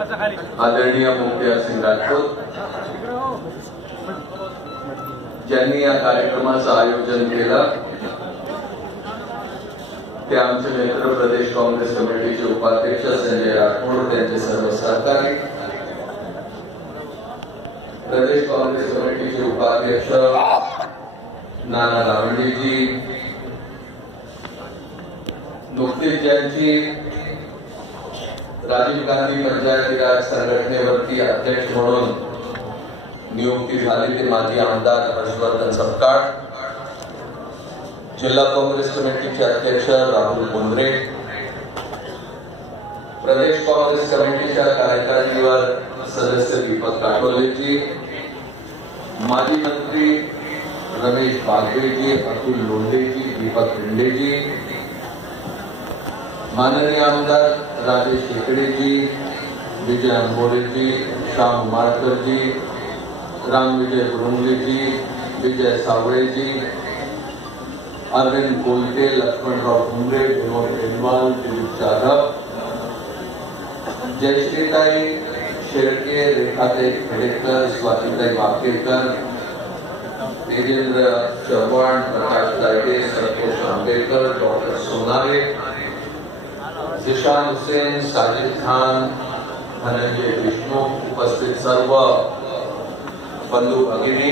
आदरणीय मुख्तार सिंग राजपूत ज्यांनी या कार्यक्रमाचं आयोजन केलं ते आमचे मित्र प्रदेश काँग्रेस कमिटीचे उपाध्यक्ष संजय राठोड, त्यांचे सर्व सहकारी, प्रदेश काँग्रेस कमिटीचे उपाध्यक्ष नाना लावंडेजी, नुकतीच ज्यांची राजीव गांधी पंचायती राज संघटनेवरती अध्यक्ष म्हणून नियुक्ती झाली ते माजी आमदार हर्षवर्धन सपकाळ, जिल्हा काँग्रेस कमिटीचे अध्यक्ष राहुल बोंद्रे, प्रदेश काँग्रेस कमिटीच्या कार्यकारिणीवर सदस्य दीपक काटोलेजी, माजी मंत्री रमेश बागवेजी, अतुल लोंढेजी, दीपक रिंडेजी, माननीय आमदार राजेश शेकडेजी, विजय अंबोरेजी, श्याम मारकरजी, राम विजय गुरुंगलेजी, विजय सावळेजी, अरविंद कोलते, लक्ष्मणराव घुमरे, विनोद बेनवाल, दिलीप जाधव, जयश्रीताई शेळके, रेखाताई खेडेकर, स्वातीताई वाकेकर, तेजेंद्र चव्हाण, प्रकाश दायडे, संतोष आंबेडकर, डॉक्टर सोनारे, जिशान हुसेन, साजिद खान, धनंजय देशमुख, उपस्थित सर्व बंधू भगिनी,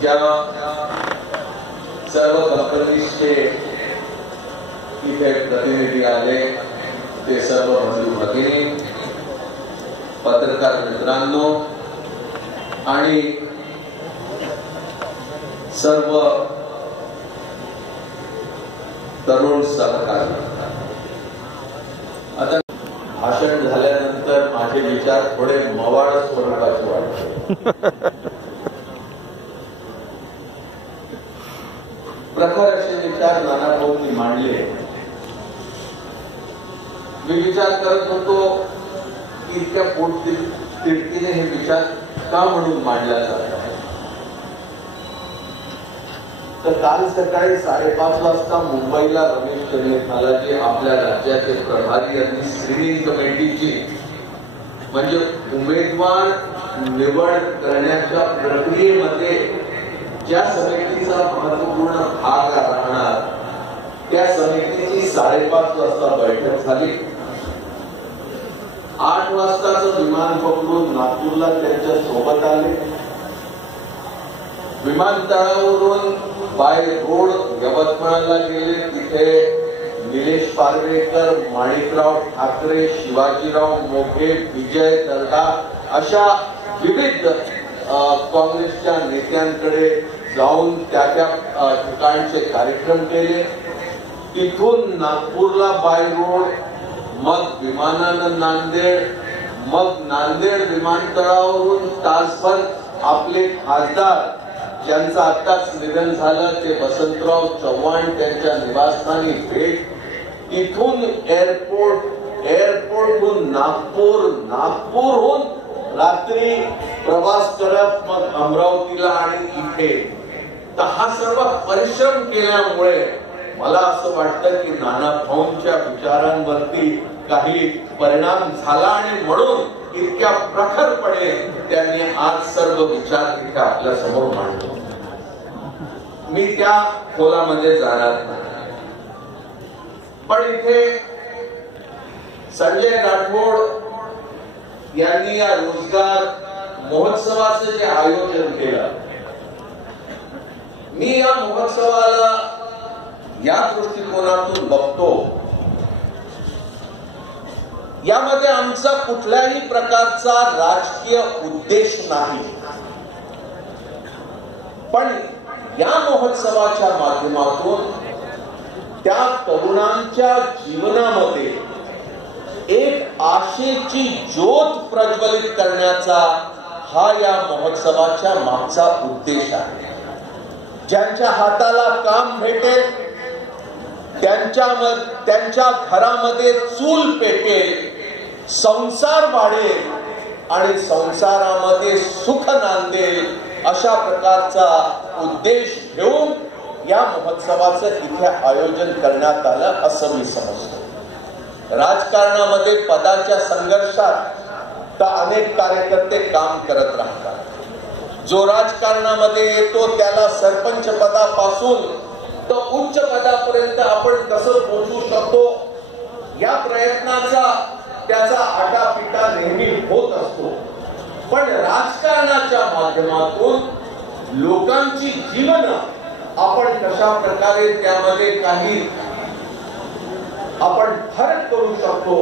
ज्या सर्व कंपनीचे इथे प्रतिनिधी आले ते सर्व बंधू भगिनी, पत्रकार मित्रांनो आणि सर्व तरुण सहकारी, आता भाषण झाल्यानंतर माझे विचार थोडे मवाळ स्वरूपाचे वाटते. प्रखर असे विचार नाना भाऊंनी मांडले. मी विचार करत होतो की इतक्या पोटतिडकीने हे विचार का म्हणून मांडल्या जातात. तर काल सकाळी 5:30 वाजता मुंबईला रमेश चन्नेथाला जे आपल्या राज्याचे प्रभारी यांनी स्क्रीनिंग कमिटीची म्हणजे उमेदवार निवड करण्याच्या प्रक्रियेमध्ये ज्या समितीचा महत्वपूर्ण भाग राहणार त्या समितीची 5:30 वाजता बैठक झाली. 8 वाजताचं विमान पकडून नागपूरला त्यांच्या सोबत आले. विमानतळावरून बाय रोड यवतमाळला गेले. तिथे निलेश पारवेकर, माणिकराव ठाकरे, शिवाजीराव मोघे, विजय दर्डा अशा विविध काँग्रेसच्या नेत्यांकडे जाऊन त्या ठिकाणचे कार्यक्रम केले. तिथून नागपूरला बाय रोड, मग विमानानं नांदेड, मग नांदेड विमानतळावरून तासभर आपले खासदार ज्यांचं आताच निधन झालं ते वसंतराव चव्हाण त्यांच्या निवासस्थानी भेट. तिथून एअरपोर्टहून नागपूरहून रात्री प्रवास करत मग अमरावतीला आणि इथे. तर हा सर्व परिश्रम केल्यामुळे मला असं वाटतं की नाना भाऊंच्या विचारांवरती काही परिणाम झाला आणि म्हणून इतक्या प्रखरपणे त्यांनी आज सर्व विचार इथे आपल्या समोर मांडले. मी त्या खोलामध्ये जाणार नाही, पण इथे संजय राठोड यांनी या रोजगार महोत्सवाचं जे आयोजन केलं, मी या महोत्सवाला या दृष्टिकोनातून बघतो. यामध्ये आमचा कुठल्याही प्रकारचा राजकीय उद्देश नाही, पण या महोत्सवाच्या माध्यमातून त्या तरुणांच्या जीवनामध्ये एक आशेची ज्योत प्रज्वलित करण्याचा हा या महोत्सवाच्या मागचा उद्देश आहे. ज्यांच्या हाताला काम भेटेल, त्यांच्या घरामध्ये चूल पेटेल, संसार वाढेल आणि संसारामध्ये सुख नांदेल, अशा प्रकारचा उद्देश घेऊन या महोत्सवाचं इथे आयोजन करण्यात आलं असं मी समजतो. राजकारणामध्ये पदाच्या संघर्षात तर अनेक कार्यकर्ते काम करत राहतात. जो राजकारणामध्ये येतो त्याला सरपंच पदापासून तर उच्च पदापर्यंत आपण कसं पोहोचू शकतो या प्रयत्नाचा त्याचा आटापिटा नेहमी होत असतो. पण राजकारणाच्या माध्यमातून लोकांची जीवन आपण कशा प्रकारे त्यामध्ये काही आपण फरक करू शकतो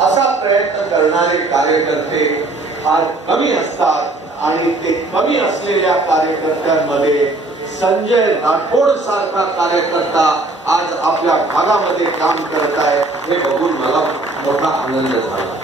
असा प्रयत्न करणारे कार्यकर्ते फार कमी असतात. आणि ते कमी असलेल्या कार्यकर्त्यांमध्ये संजय राठोड सारखा कार्यकर्ता आज आपल्या भागामध्ये काम करत आहे हे बघून मला मोठा आनंद झाला.